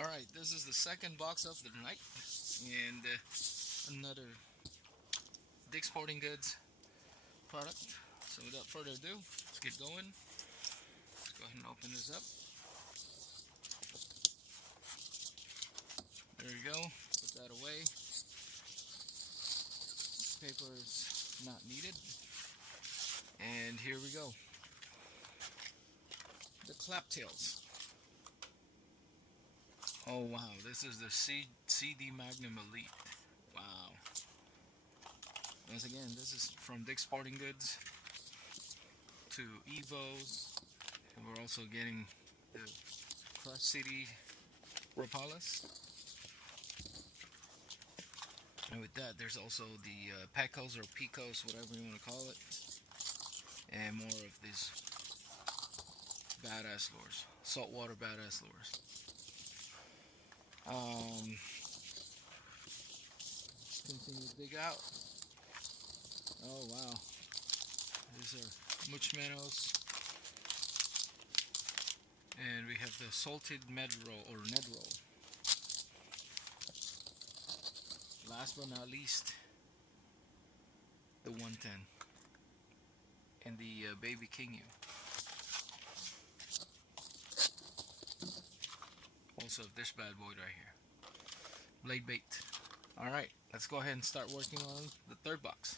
Alright, this is the second box of the night, and another Dick's Sporting Goods product. So without further ado, let's get going. Let's go ahead and open this up. There you go. Put that away. Paper is not needed. And here we go. The Claptails. Oh wow, this is the CD Magnum Elite. Wow. Once again, this is from Dick's Sporting Goods to Evos. And we're also getting the Crush City Rapalas. And with that, there's also the Pecos or Picos, whatever you want to call it. And more of these badass lures. Saltwater badass lures. Let's continue to dig out. Oh wow. These are Muchmenos. And we have the salted Med Roll or Ned Roll. Last but not least, the 110 and the Baby Kingu. Also this bad boy right here, Blade Bait. Alright, let's go ahead and start working on the third box.